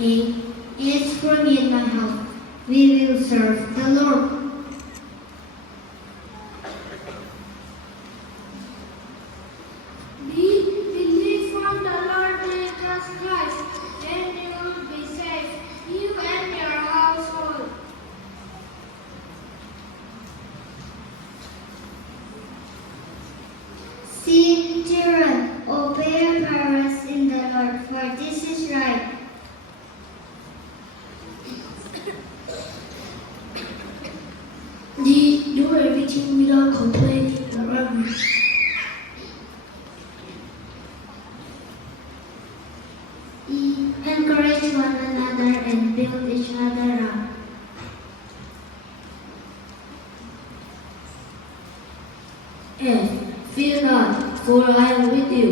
A. As for me and my house, we will serve the Lord. B. Believe on the Lord Jesus Christ, and you will be saved, you and your household. C. Children, obey your parents in the Lord, for this is right. D. Do everything without complaining or arguing. E. Encourage one another and build each other up. F. Fear not, for I am with you.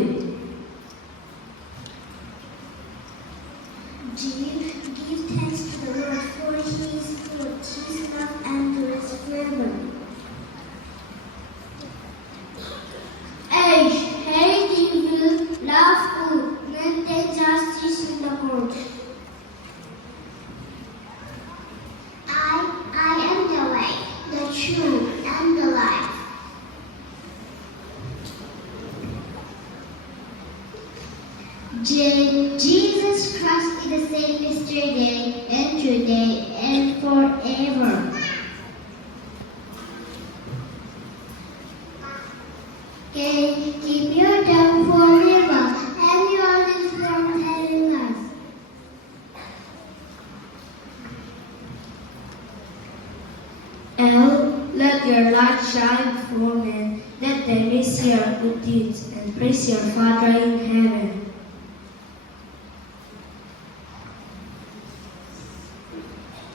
G. Give thanks to the Lord, for He is good, His love endures forever. H. Hate evil, love good, maintain justice in the court. I am the way, the truth, and the life. J. Jesus Christ is the same yesterday and today and forever. K. Keep your tongue forever and your lips from telling lies. L. Let your light shine before men, that they may see your good deeds and praise your Father in heaven.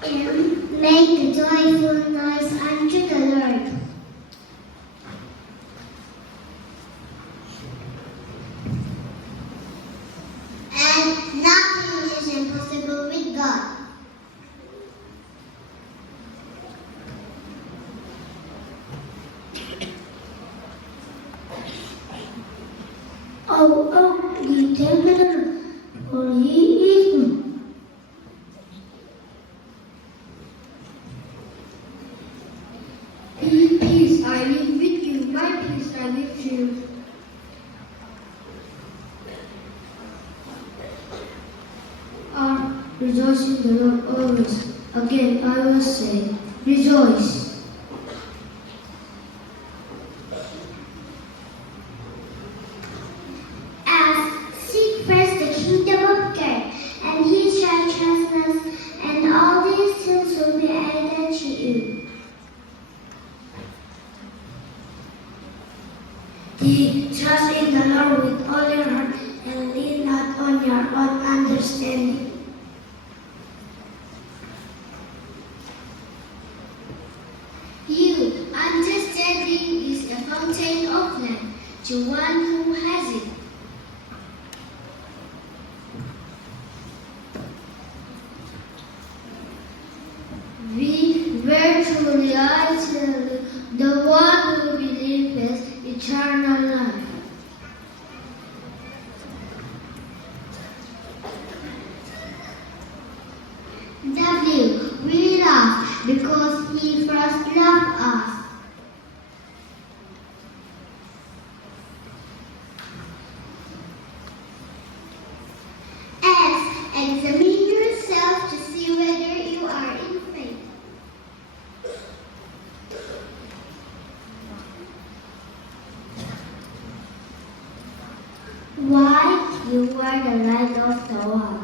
M. Make a joyful noise unto the Lord. And nothing is impossible with God. Give them better, for He is good. Peace I live with you, my peace I give to you. R. Rejoice in the Lord always. Again I will say, rejoice. As seek first the kingdom of God and His righteousness, and all these things will be added to you. D. Trust in the Lord with all your heart and lean not on your own understanding. You, understanding is a fountain of life to one who has it. We were truly, I tell you, the one who believes eternal life. W. We laugh because He first loved us. X. Examine yourself to see whether you are in faith. Y. You are the light of the world.